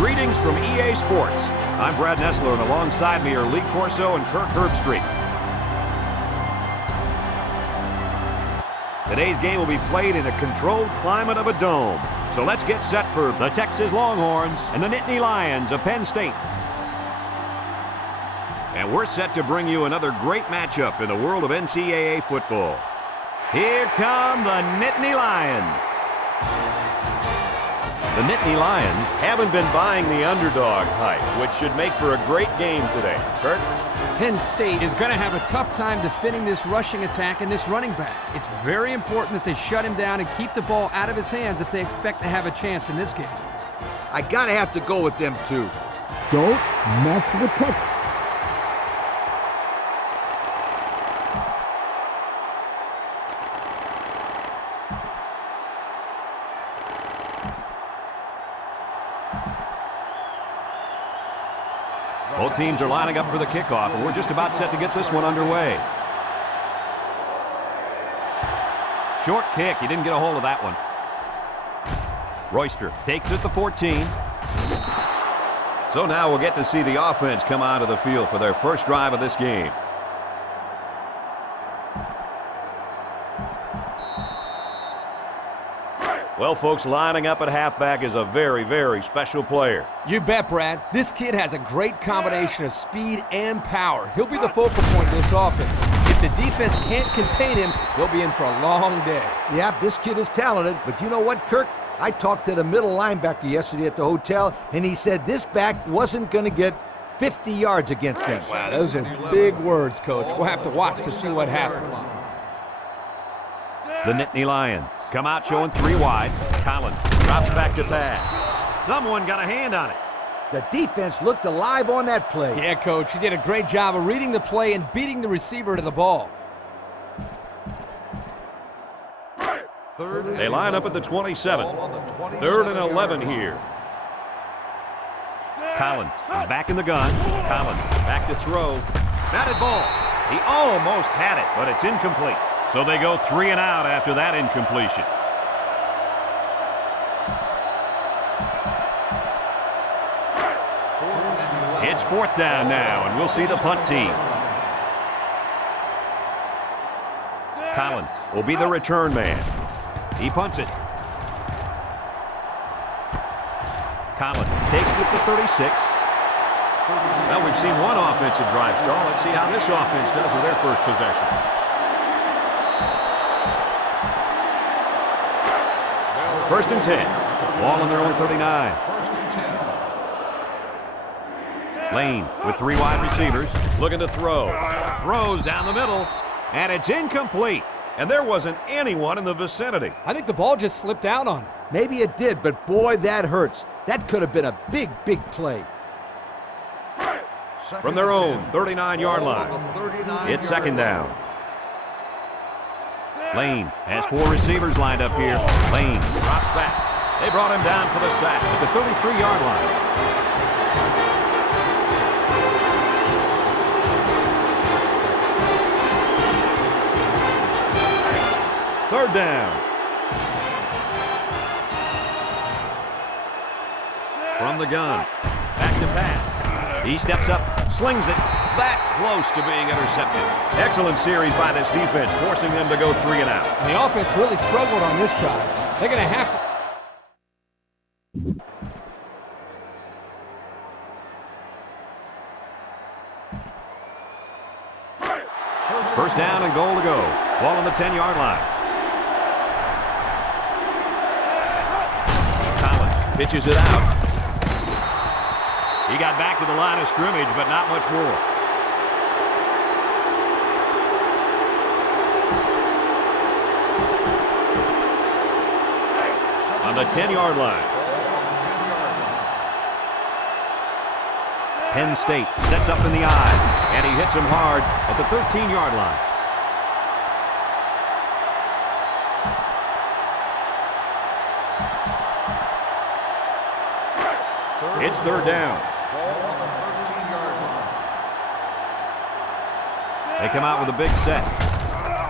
Greetings from EA Sports. I'm Brad Nessler, and alongside me are Lee Corso and Kirk Herbstreit. Today's game will be played in a controlled climate of a dome. So let's get set for the Texas Longhorns and the Nittany Lions of Penn State. And we're set to bring you another great matchup in the world of NCAA football. Here come the Nittany Lions. The Nittany Lions haven't been buying the underdog hype, which should make for a great game today. Kurt? Penn State is going to have a tough time defending this rushing attack and this running back. It's very important that they shut him down and keep the ball out of his hands if they expect to have a chance in this game. I gotta have to go with them too. Don't mess with Texas. Both teams are lining up for the kickoff, and we're just about set to get this one underway. Short kick. He didn't get a hold of that one. Royster takes it at the 14. So now we'll get to see the offense come out of the field for their first drive of this game. Well, folks, lining up at halfback is a very, very special player. You bet, Brad. This kid has a great combination of speed and power. He'll be the focal point of this offense. If the defense can't contain him, they'll be in for a long day. Yeah, this kid is talented, but you know what, Kirk? I talked to the middle linebacker yesterday at the hotel, and he said this back wasn't going to get 50 yards against him. Wow, those are big words, Coach. We'll have to watch to see what happens. The Nittany Lions come out showing 3 wide. Collins drops back to pass. Someone got a hand on it. The defense looked alive on that play. Yeah, Coach, you did a great job of reading the play and beating the receiver to the ball. They line up at the 27. 3rd and 11 here. Collins is back in the gun. Collins back to throw. Batted ball. He almost had it, but it's incomplete. So they go 3 and out after that incompletion. It's 4th down now, and we'll see the punt team. Collins will be the return man. He punts it. Collins takes it to 36. Well, we've seen one offensive drive stall. Let's see how this offense does with their first possession. 1st and 10. Ball on their own 39. Lane with 3 wide receivers. Looking to throw. Throws down the middle. And it's incomplete. And there wasn't anyone in the vicinity. I think the ball just slipped out on him. Maybe it did, but boy, that hurts. That could have been a big, big play. From their own 39-yard line. It's 2nd down. Lane has 4 receivers lined up here. Lane drops back. They brought him down for the sack at the 33-yard line. Third down. From the gun. Back to pass. He steps up, slings it. That close to being intercepted. Excellent series by this defense, forcing them to go 3 and out. And the offense really struggled on this drive. They're going to have to. First down and goal to go. Ball on the 10-yard line. Collins pitches it out. He got back to the line of scrimmage, but not much more. On the 10-yard line. Penn State sets up in the eye, and he hits him hard at the 13-yard line. It's 3rd down. They come out with a big set.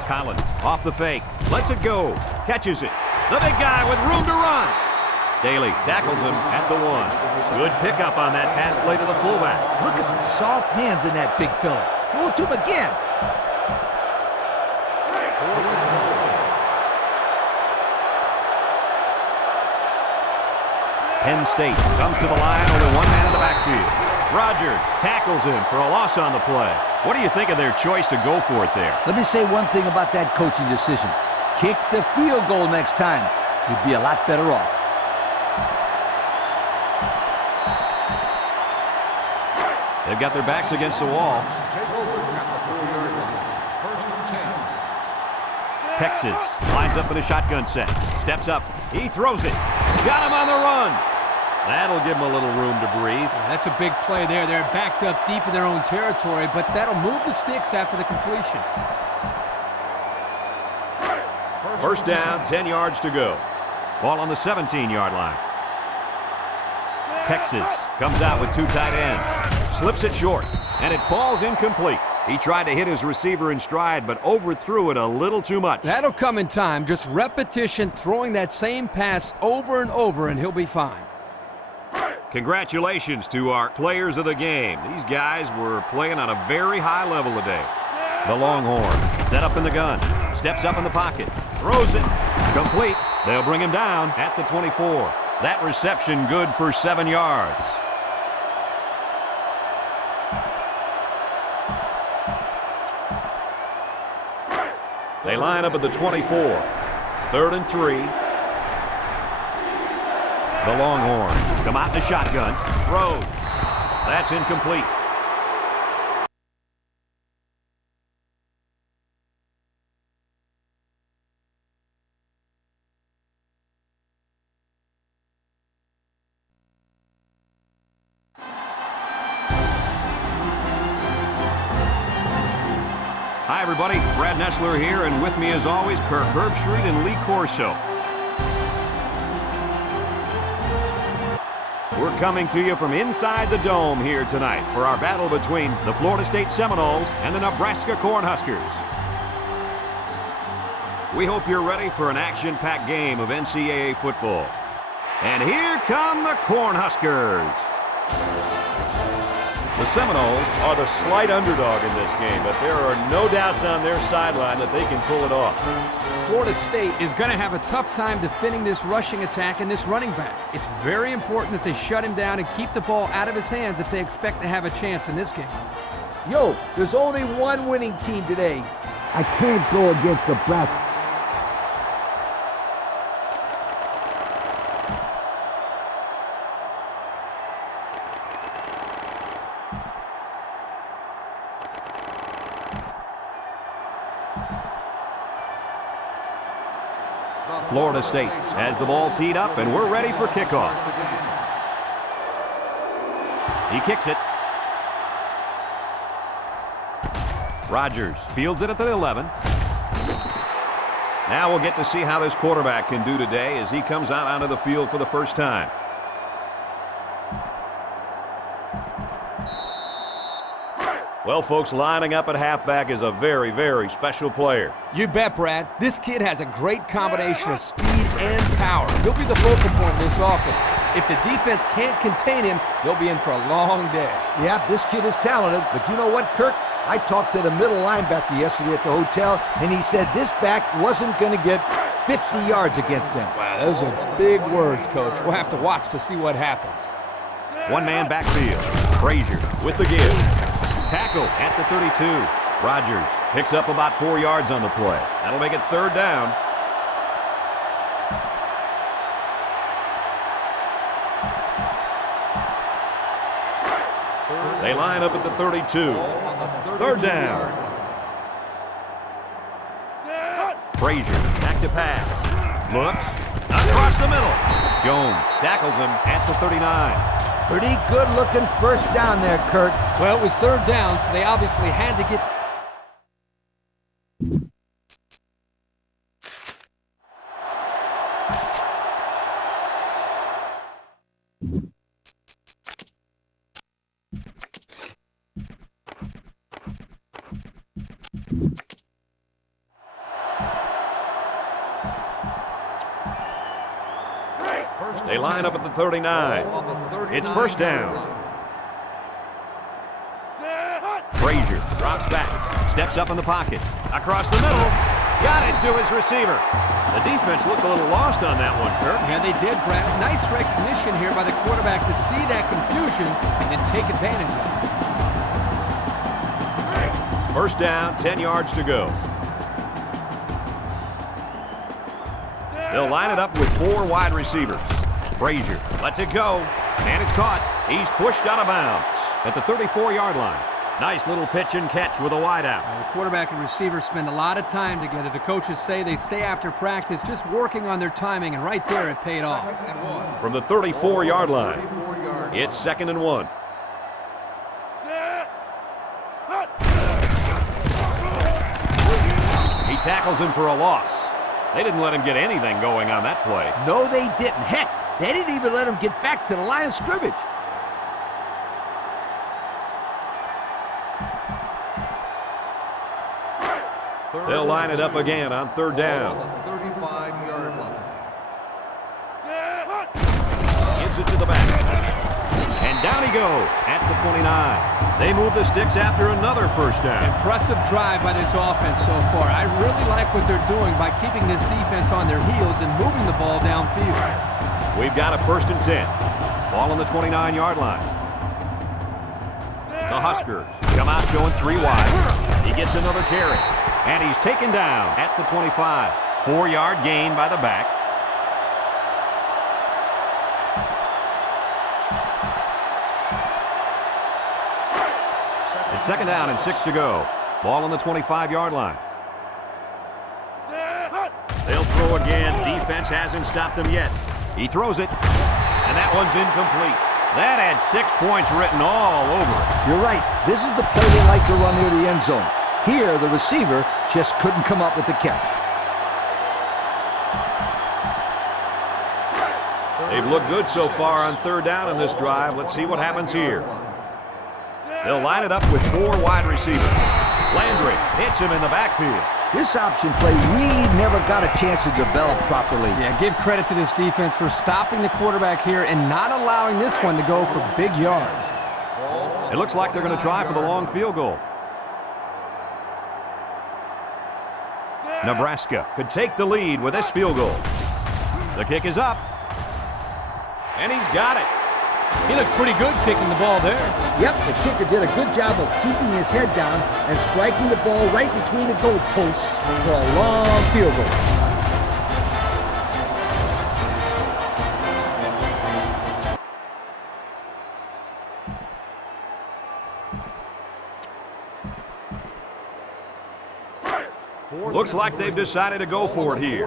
Collins off the fake. Lets it go. Catches it. The big guy with room to run. Daly tackles him at the 1. Good pickup on that pass play to the fullback. Look at the soft hands in that big fella. Throw it to him again. Penn State comes to the line, only one man in the backfield. Rogers tackles him for a loss on the play. What do you think of their choice to go for it there? Let me say one thing about that coaching decision. Kick the field goal next time. You'd be a lot better off. They've got their backs against the wall. Texas lines up in a shotgun set. Steps up. He throws it. Got him on the run. That'll give him a little room to breathe. That's a big play there. They're backed up deep in their own territory, but that'll move the sticks after the completion. First down, 10 yards to go. Ball on the 17-yard line. Texas comes out with two tight ends. Slips it short, and it falls incomplete. He tried to hit his receiver in stride, but overthrew it a little too much. That'll come in time. Just repetition, throwing that same pass over and over, and he'll be fine. Congratulations to our players of the game. These guys were playing on a very high level today. The Longhorn set up in the gun. Steps up in the pocket. Throws it. Complete. They'll bring him down at the 24. That reception good for 7 yards. They line up at the 24. 3rd and 3. The Longhorn come out in the shotgun. Throws. That's incomplete. Hi, everybody. Brad Nessler here, and with me, as always, Kirk Herbstreit and Lee Corso. We're coming to you from inside the dome here tonight for our battle between the Florida State Seminoles and the Nebraska Cornhuskers. We hope you're ready for an action-packed game of NCAA football. And here come the Cornhuskers. The Seminoles are the slight underdog in this game, but there are no doubts on their sideline that they can pull it off. Florida State is going to have a tough time defending this rushing attack and this running back. It's very important that they shut him down and keep the ball out of his hands if they expect to have a chance in this game. Yo, there's only one winning team today. I can't go against Nebraska. Florida State has the ball teed up, and we're ready for kickoff. He kicks it. Rogers fields it at the 11. Now we'll get to see how this quarterback can do today as he comes out onto the field for the first time. Well, folks, lining up at halfback is a very, very special player. You bet, Brad. This kid has a great combination of speed and power. He'll be the focal point of this offense. If the defense can't contain him, they'll be in for a long day. Yeah, this kid is talented, but you know what, Kirk? I talked to the middle linebacker yesterday at the hotel, and he said this back wasn't going to get 50 yards against them. Wow, those are big words, Coach. We'll have to watch to see what happens. One man backfield. Frazier with the give. Tackle at the 32. Rogers picks up about 4 yards on the play. That'll make it 3rd down. They line up at the 32. 3rd down. Frazier back to pass. Looks across the middle. Jones tackles him at the 39. Pretty good-looking first down there, Kirk. Well, it was 3rd down, so they obviously had to get... They line up at the 39. It's first down. Frazier drops back, steps up in the pocket, across the middle, got it to his receiver. The defense looked a little lost on that one, Kirk. Yeah, they did, Brad. Nice recognition here by the quarterback to see that confusion and then take advantage of it. First down, 10 yards to go. They'll line it up with 4 wide receivers. Frazier lets it go, and it's caught. He's pushed out of bounds at the 34-yard line. Nice little pitch and catch with a wideout. The quarterback and receiver spend a lot of time together. The coaches say they stay after practice just working on their timing, and right there it paid off. From the 34-yard line, it's 2nd and 1. He tackles him for a loss. They didn't let him get anything going on that play. No, they didn't. Heck, they didn't even let him get back to the line of scrimmage. They'll line it up again on 3rd down. 35-yard line. Gives it to the back. And down he goes at the 29. They move the sticks after another first down. Impressive drive by this offense so far. I really like what they're doing by keeping this defense on their heels and moving the ball downfield. We've got a 1st and 10. Ball on the 29-yard line. The Huskers come out showing 3 wide. He gets another carry. And he's taken down at the 25. 4-yard gain by the back. It's 2nd down and 6 to go. Ball on the 25-yard line. They'll throw again. Defense hasn't stopped him yet. He throws it, and that one's incomplete. That had 6 points written all over it. You're right. This is the play they like to run near the end zone. Here, the receiver just couldn't come up with the catch. They've looked good so far on 3rd down in this drive. Let's see what happens here. They'll line it up with 4 wide receivers. Landry hits him in the backfield. This option play really never got a chance to develop properly. Yeah, give credit to this defense for stopping the quarterback here and not allowing this one to go for big yards. It looks like they're going to try for the long field goal. Nebraska could take the lead with this field goal. The kick is up. And he's got it. He looked pretty good kicking the ball there. Yep, the kicker did a good job of keeping his head down and striking the ball right between the goalposts for a long field goal. Looks like they've decided to go for it here.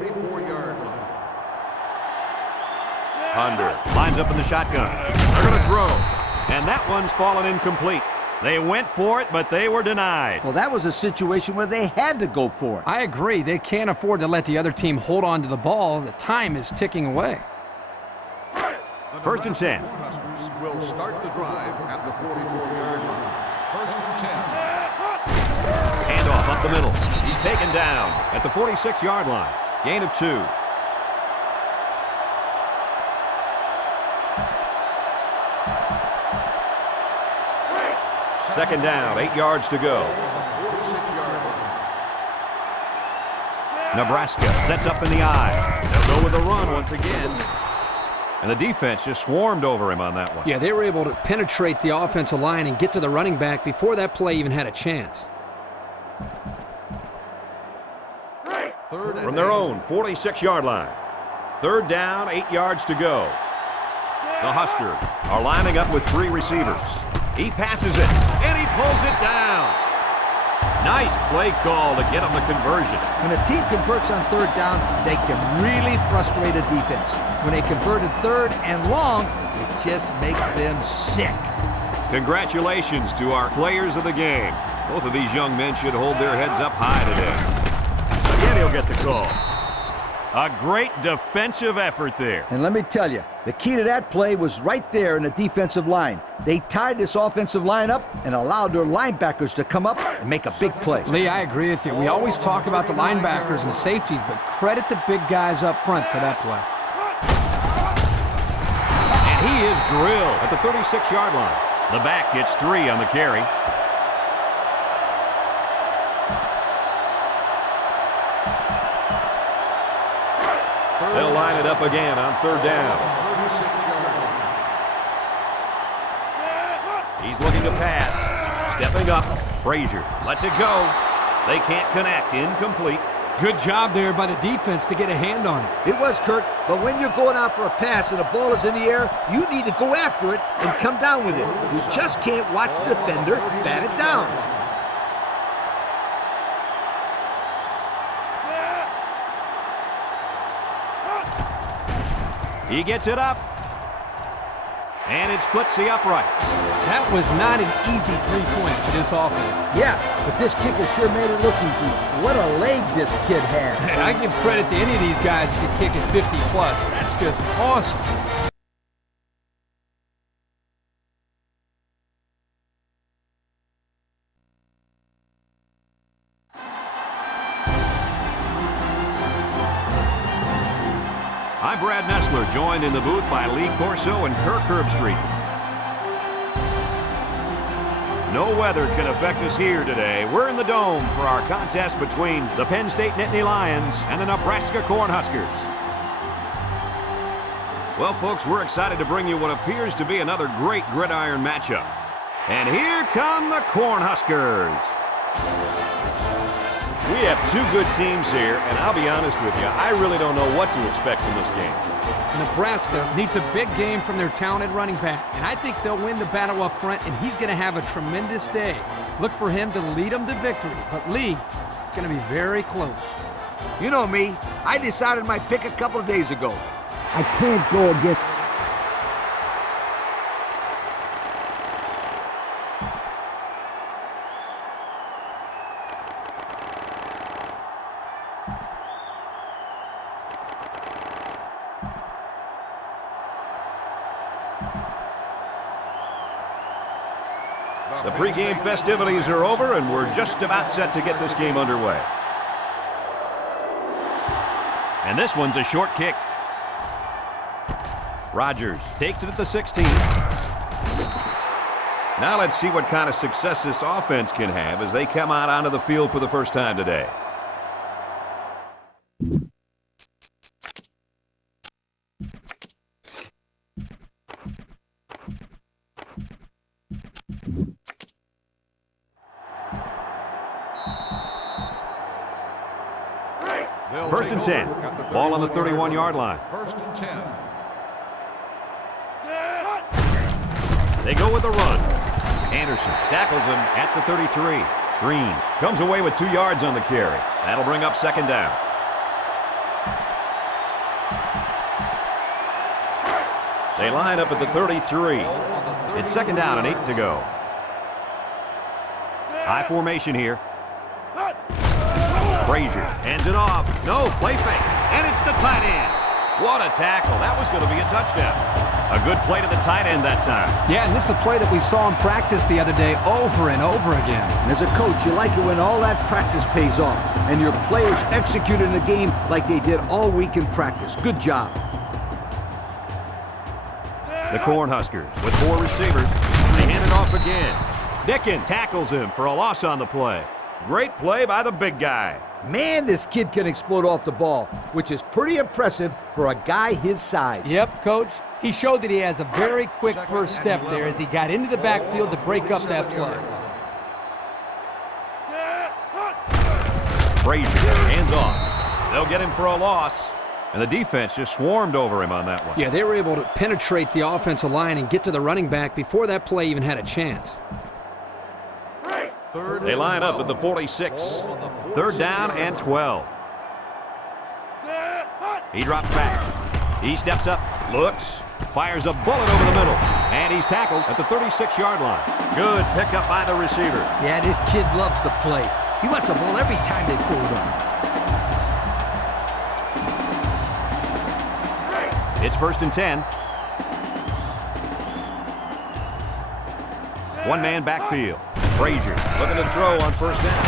Under lines up in the shotgun. They're going to throw. And that one's fallen incomplete. They went for it, but they were denied. Well, that was a situation where they had to go for it. I agree. They can't afford to let the other team hold on to the ball. The time is ticking away. 1st and 10. Huskers will start the drive at the 44-yard line. 1st and 10. Handoff up the middle. He's taken down at the 46-yard line. Gain of 2. Second down, 8 yards to go. Nebraska sets up in the eye. They'll go with a run once again. And the defense just swarmed over him on that one. Yeah, they were able to penetrate the offensive line and get to the running back before that play even had a chance. From their own 46-yard line. 3rd down, 8 yards to go. The Huskers are lining up with 3 receivers. He passes it, and he pulls it down. Nice play call to get him the conversion. When a team converts on 3rd down, they can really frustrate a defense. When they converted 3rd and long, it just makes them sick. Congratulations to our players of the game. Both of these young men should hold their heads up high today. Again, he'll get the call. A great defensive effort there. And let me tell you, the key to that play was right there in the defensive line. They tied this offensive line up and allowed their linebackers to come up and make a big play. Lee, I agree with you. We always talk about the linebackers and safeties, but credit the big guys up front for that play. drilled at the 36-yard line. The back gets 3 on the carry. They'll line it up again on 3rd down. He's looking to pass. Stepping up. Frazier lets it go. They can't connect. Incomplete. Good job there by the defense to get a hand on it. It was, Kurt, but when you're going out for a pass and the ball is in the air, you need to go after it and come down with it. You just can't watch the defender bat it down. He gets it up. And it splits the uprights. That was not an easy 3 points for this offense. Yeah, but this kicker sure made it look easy. What a leg this kid has. I give credit to any of these guys that can kick it 50-plus. That's just awesome. I'm Brad Nessler, joined in the booth by Lee Corso and Kirk Herbstreit. No weather can affect us here today. We're in the Dome for our contest between the Penn State Nittany Lions and the Nebraska Cornhuskers. Well, folks, we're excited to bring you what appears to be another great gridiron matchup. And here come the Cornhuskers. We have 2 good teams here, and I'll be honest with you, I really don't know what to expect from this game. Nebraska needs a big game from their talented running back, and I think they'll win the battle up front, and he's going to have a tremendous day. Look for him to lead them to victory, but Lee, it's going to be very close. You know me, I decided my pick a couple of days ago. I can't go against... The pregame festivities are over, and we're just about set to get this game underway. And this one's a short kick. Rodgers takes it at the 16. Now let's see what kind of success this offense can have as they come out onto the field for the first time today. First and 10. Ball on the 31-yard line. 1st and 10. They go with the run. Anderson tackles him at the 33. Green comes away with 2 yards on the carry. That'll bring up 2nd down. They line up at the 33. It's 2nd down and 8 to go. High formation here. Frazier hands it off. No, play fake. And it's the tight end. What a tackle. That was going to be a touchdown. A good play to the tight end that time. Yeah, and this is a play that we saw in practice the other day over and over again. And as a coach, you like it when all that practice pays off and your players execute in the game like they did all week in practice. Good job. The Cornhuskers with 4 receivers. They hand it off again. Dickin tackles him for a loss on the play. Great play by the big guy. Man, this kid can explode off the ball, which is pretty impressive for a guy his size. Yep, Coach. He showed that he has a very quick first step there as he got into the backfield to break up that play. Frazier, hands off. They'll get him for a loss. And the defense just swarmed over him on that one. Yeah, they were able to penetrate the offensive line and get to the running back before that play even had a chance. They line up at the 46. 3rd down and 12. He drops back. He steps up, looks, fires a bullet over the middle, and he's tackled at the 36-yard line. Good pickup by the receiver. Yeah, this kid loves to play. He wants the ball every time they pull it up. It's 1st and 10. 1-man backfield. Frazier looking to throw on 1st down.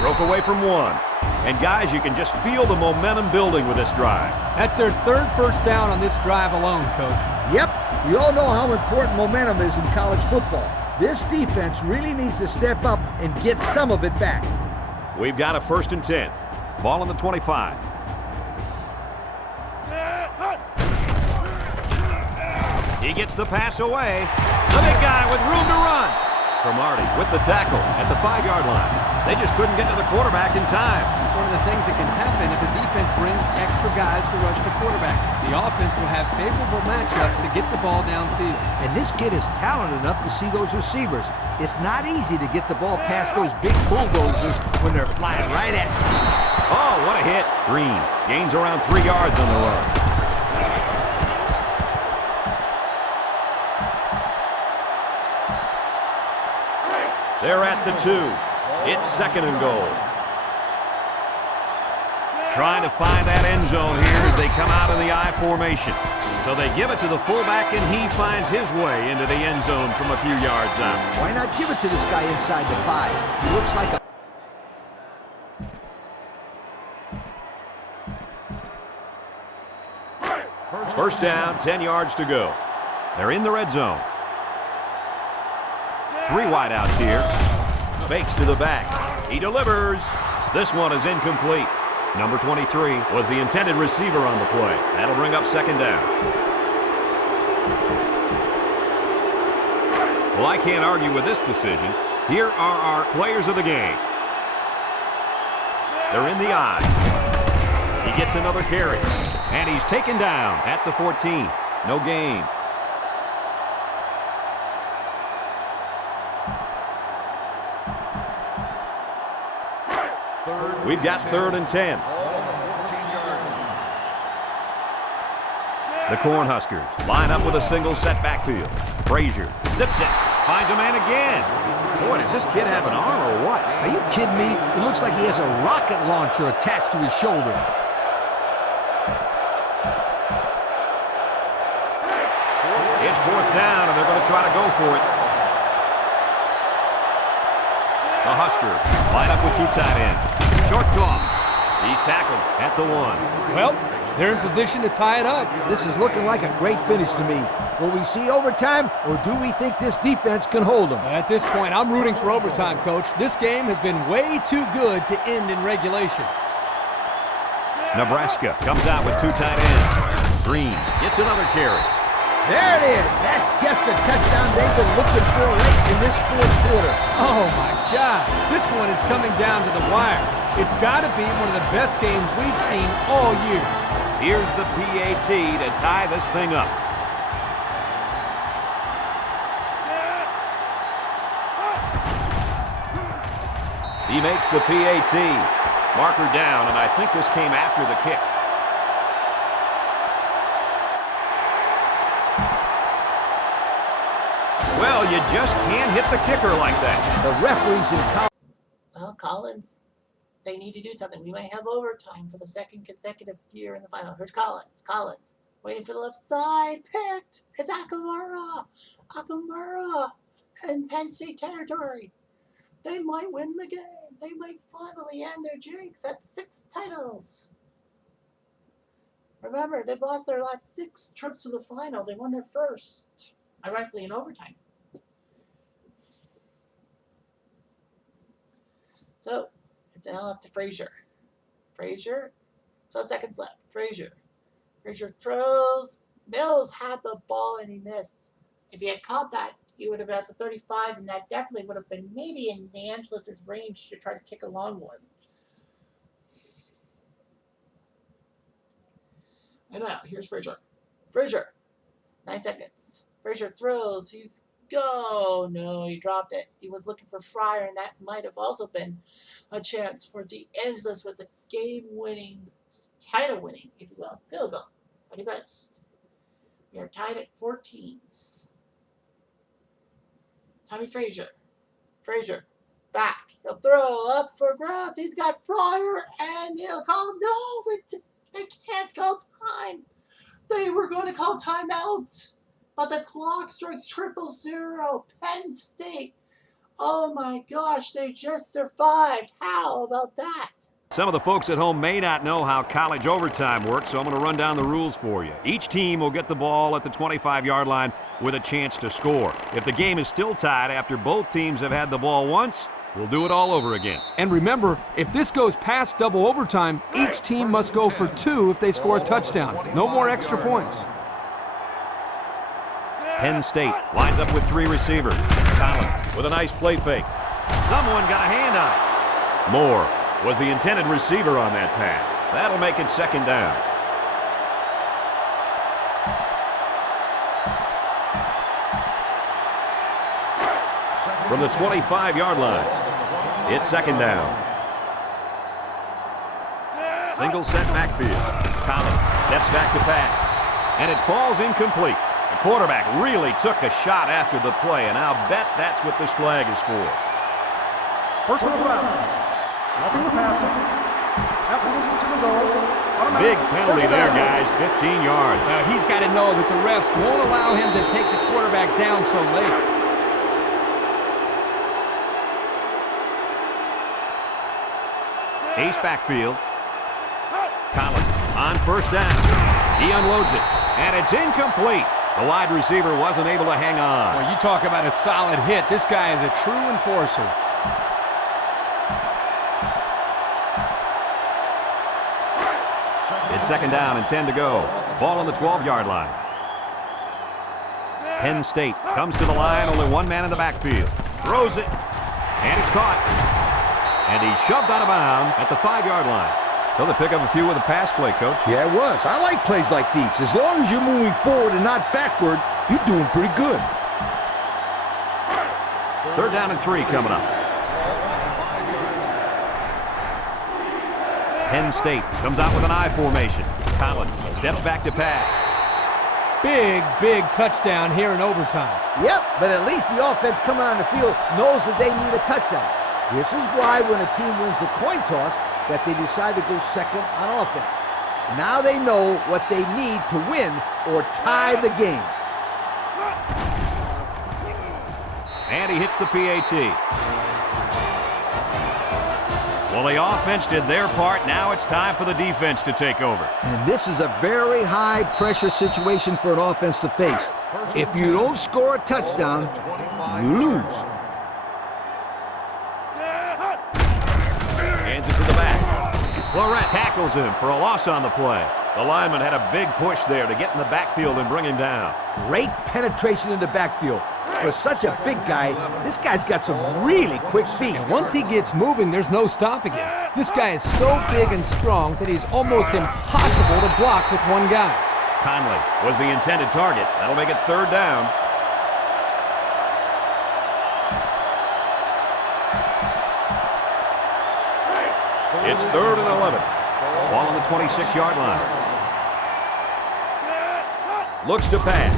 Broke away from 1. And guys, you can just feel the momentum building with this drive. That's their 3rd first down on this drive alone, Coach. Yep, We all know how important momentum is in college football. This defense really needs to step up and get some of it back. We've got a 1st and 10. Ball on the 25. He gets the pass away. The big guy with room to run. Cromartie with the tackle at the 5-yard line. They just couldn't get to the quarterback in time. It's one of the things that can happen if the defense brings extra guys to rush the quarterback. The offense will have favorable matchups to get the ball downfield. And this kid is talented enough to see those receivers. It's not easy to get the ball past those big bulldozers when they're flying right at you. Oh, what a hit. Green gains around 3 yards on the run. They're at the 2. It's 2nd and goal. Trying to find that end zone here as they come out in the I formation. So they give it to the fullback, and he finds his way into the end zone from a few yards out. Why not give it to this guy inside the 5? He looks like a... First down, 10 yards to go. They're in the red zone. 3 wideouts here. Fakes to the back. He delivers. This one is incomplete. Number 23 was the intended receiver on the play. That'll bring up 2nd down. Well, I can't argue with this decision. Here are our players of the game. They're in the I. He gets another carry. And he's taken down at the 14. No gain. We've got 3rd and 10. The Cornhuskers line up with a single set backfield. Frazier zips it, finds a man again. Boy, does this kid have an arm or what? Are you kidding me? It looks like he has a rocket launcher attached to his shoulder. It's 4th down, and they're going to try to go for it. The Huskers line up with 2 tight ends. Short toss. He's tackled at the 1. Well, they're in position to tie it up. This is looking like a great finish to me. Will we see overtime, or do we think this defense can hold them? At this point, I'm rooting for overtime, Coach. This game has been way too good to end in regulation. Nebraska comes out with 2 tight ends. Green gets another carry. There it is. That's just the touchdown they've been looking for late in this 4th quarter. Oh, my God. This one is coming down to the wire. It's got to be one of the best games we've seen all year. Here's the PAT to tie this thing up. He makes the PAT. Marker down, and I think this came after the kick. Well, you just can't hit the kicker like that. The referees in college. Well, Collins, they need to do something. We might have overtime for the 2nd consecutive year in the final. Here's Collins. Collins, waiting for the left side. Picked. It's Akamara. Akamara in Penn State territory. They might win the game. They might finally end their jinx at 6 titles. Remember, they've lost their last 6 trips to the final. They won their first, ironically, in overtime. So, it's now up to Frazier. Frazier, 12 seconds left. Frazier. Frazier throws. Mills had the ball and he missed. If he had caught that, he would have been at the 35, and that definitely would have been maybe in Angelis's range to try to kick a long one. I know. Here's Frazier. Frazier. 9 seconds. Frazier throws. He's go. No, he dropped it. He was looking for Fryer, and that might have also been a chance for DeAngelis with the game-winning, title-winning, if you will, field goal. But he missed. We are tied at 14. Tommy Frazier. Frazier. Back. He'll throw up for grabs. He's got Fryer, and he'll call him. No, they can't call time. They were going to call timeout. But the clock strikes 000. Penn State. Oh my gosh, they just survived. How about that? Some of the folks at home may not know how college overtime works, so I'm going to run down the rules for you. Each team will get the ball at the 25-yard line with a chance to score. If the game is still tied after both teams have had the ball once, we'll do it all over again. And remember, if this goes past double overtime, each team must go for 2 if they score a touchdown. No more extra points. Penn State lines up with 3 receivers. Collins with a nice play fake. Someone got a hand on it. Moore was the intended receiver on that pass. That'll make it 2nd down. From the 25-yard line, it's 2nd down. Single set backfield. Collins steps back to pass, and it falls incomplete. The quarterback really took a shot after the play, and I'll bet that's what this flag is for. Personal foul. Roughing the passer. Athletics to the goal. Big penalty there, guys. 15 yards. He's got to know that the refs won't allow him to take the quarterback down so late. Ace backfield. Collins on 1st down. He unloads it, and it's incomplete. The wide receiver wasn't able to hang on. Well, you talk about a solid hit. This guy is a true enforcer. It's 2nd down and 10 to go. Ball on the 12-yard line. Penn State comes to the line, only 1 man in the backfield. Throws it, and it's caught. And he's shoved out of bounds at the 5-yard line. So they pick up a few with a pass play, Coach. Yeah, it was. I like plays like these. As long as you're moving forward and not backward, you're doing pretty good. 3rd down and 3 coming up. Penn State comes out with an I formation. Collins steps back to pass. Big touchdown here in overtime. Yep, but at least the offense coming on the field knows that they need a touchdown. This is why when a team wins the coin toss, that they decide to go second on offense. Now they know what they need to win or tie the game. And he hits the PAT. Well, the offense did their part. Now it's time for the defense to take over. And this is a very high-pressure situation for an offense to face. If you don't score a touchdown, you lose. Hands it to the back. Florette tackles him for a loss on the play. The lineman had a big push there to get in the backfield and bring him down. Great penetration in the backfield. For such a big guy, this guy's got some really quick feet. And once he gets moving, there's no stopping him. This guy is so big and strong that he's almost impossible to block with one guy. Conley was the intended target. That'll make it 3rd down. It's 3rd and 11. Ball on the 26-yard line. Looks to pass.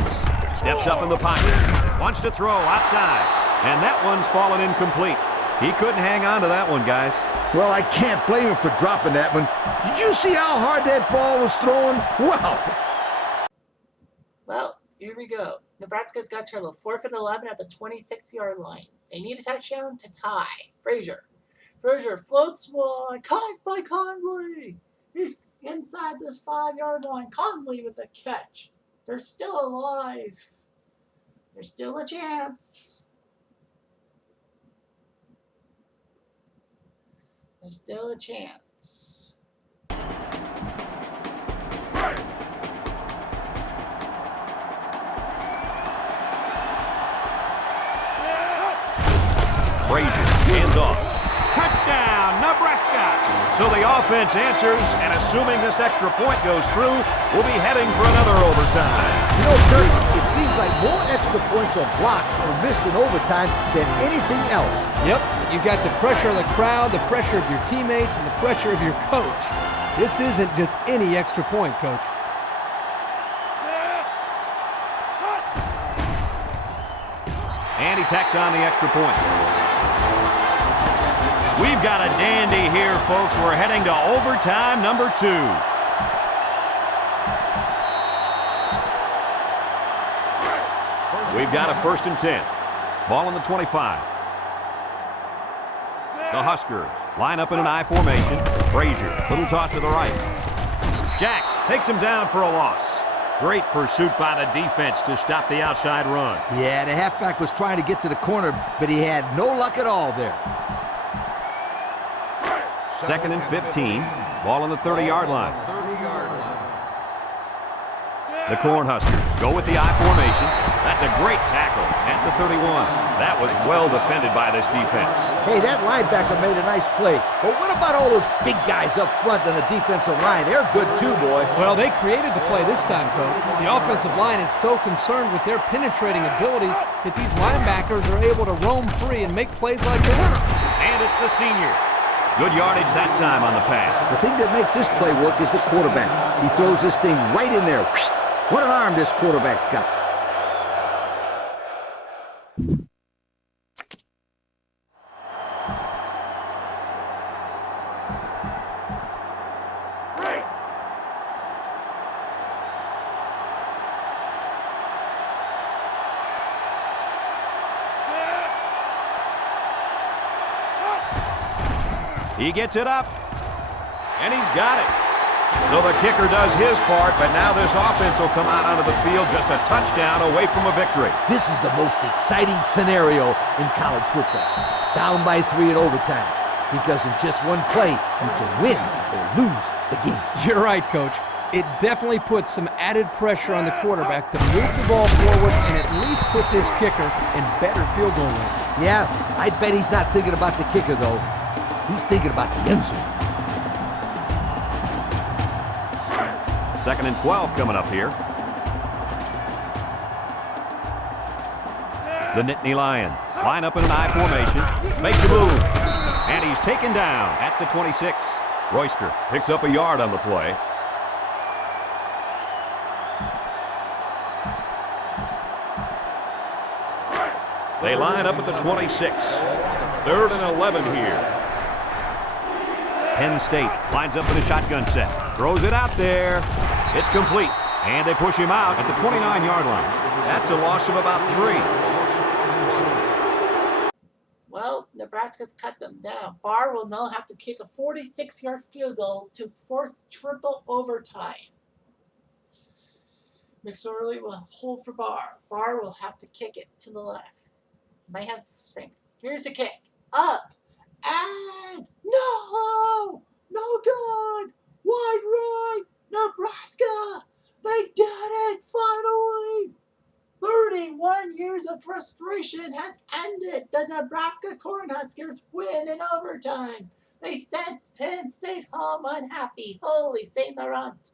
Steps up in the pocket. Wants to throw outside. And that one's fallen incomplete. He couldn't hang on to that one, guys. Well, I can't blame him for dropping that one. Did you see how hard that ball was thrown? Wow. Well, here we go. Nebraska's got trouble. 4th and 11 at the 26-yard line. They need a touchdown to tie. Frazier floats wide. Caught by Conley. He's inside the 5-yard line. Conley with the catch. They're still alive. There's still a chance. There's still a chance. Frazier, hands off. Touchdown, Nebraska! So the offense answers, and assuming this extra point goes through, we'll be heading for another overtime. You know, Kurt, it seems like more extra points are blocked or missed in overtime than anything else. Yep, you got the pressure of the crowd, the pressure of your teammates, and the pressure of your coach. This isn't just any extra point, Coach. And he tacks on the extra point. We've got a dandy here, folks. We're heading to overtime number 2. We've got a 1st and 10. Ball on the 25. The Huskers line up in an I formation. Frazier, little toss to the right. Jack takes him down for a loss. Great pursuit by the defense to stop the outside run. Yeah, the halfback was trying to get to the corner, but he had no luck at all there. 2nd and 15. Ball on the 30-yard line. 30-yard line. The Cornhuskers go with the I formation. That's a great tackle at the 31. That was well defended by this defense. Hey, that linebacker made a nice play. But what about all those big guys up front on the defensive line? They're good too, boy. Well, they created the play this time, Coach. The offensive line is so concerned with their penetrating abilities that these linebackers are able to roam free and make plays like that. And it's the senior. Good yardage that time on the pass. The thing that makes this play work is the quarterback. He throws this thing right in there. What an arm this quarterback's got. He gets it up, and he's got it. So the kicker does his part, but now this offense will come out onto the field just a touchdown away from a victory. This is the most exciting scenario in college football. Down by 3 in overtime. Because in just one play, you can win or lose the game. You're right, Coach. It definitely puts some added pressure on the quarterback to move the ball forward and at least put this kicker in better field goal range. Yeah, I bet he's not thinking about the kicker, though. He's thinking about the end zone. 2nd and 12 coming up here. The Nittany Lions line up in an I formation, make the move, and he's taken down at the 26. Royster picks up a yard on the play. They line up at the 26. 3rd and 11 here. Penn State lines up in a shotgun set. Throws it out there. It's complete. And they push him out at the 29-yard line. That's a loss of about 3. Well, Nebraska's cut them down. Barr will now have to kick a 46-yard field goal to force triple overtime. McSorley will hold for Barr. Barr will have to kick it to the left. Might have strength. Here's the kick. Up. And no! No good! Wide right! Nebraska! They did it finally! 31 years of frustration has ended. The Nebraska Cornhuskers win in overtime. They sent Penn State home unhappy. Holy Saint Laurent.